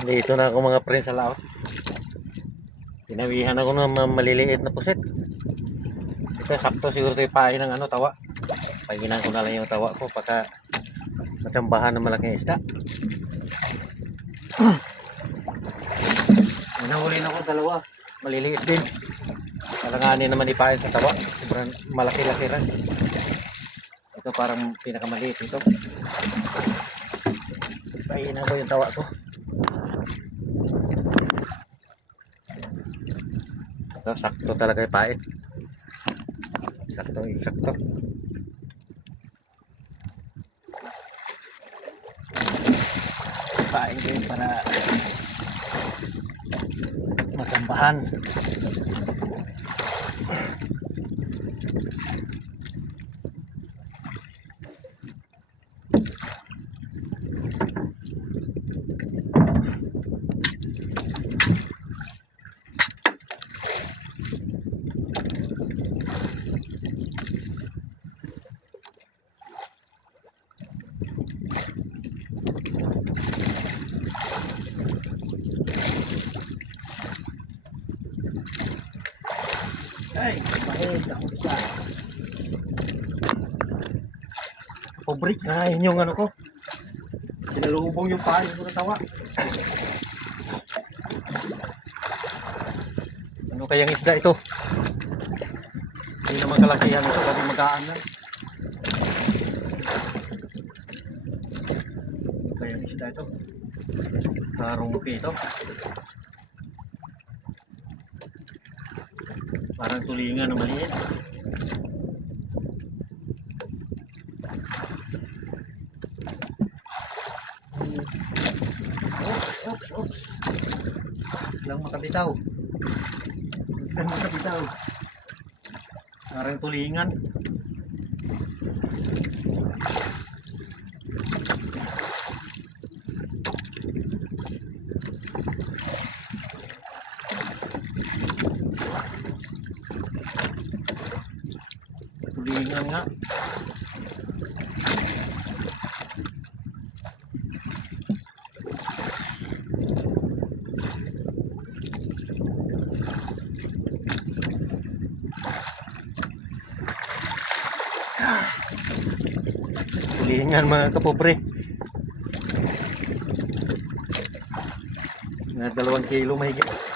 Dito na ako mga friends sa laot. Pinawihan ako ng maliliit na puset. Ito sakto siguro ito ipain ng ano, tawa. Paginan ko na lang yung tawa ko pagka matsambahan ng malaking isda. Nahuli na ako dalawa. Maliliit din. Kalanganin naman ipain sa tawa. Sobrang malaki-laki rin. Ito parang pinakamaliit ito. Painan ko yung tawa ko. Ito, sakto talaga ipain. Sakto. Ipain ko yun para matambahan. Ay, mahid ako siya. Pabrik na yung ano ko. Sinalubong yung pain ko na tawa. Ano kayang isda ito? Hindi naman kalakihan ito kasi magaan na. Ano kayang isda ito? Karungpi ito. Parang tulingan na maliit. Oops. Lang makabitaw. Parang tulingan. Tulingan nga. Tulingan mga kapobre. Mga 2 kilo mahigit.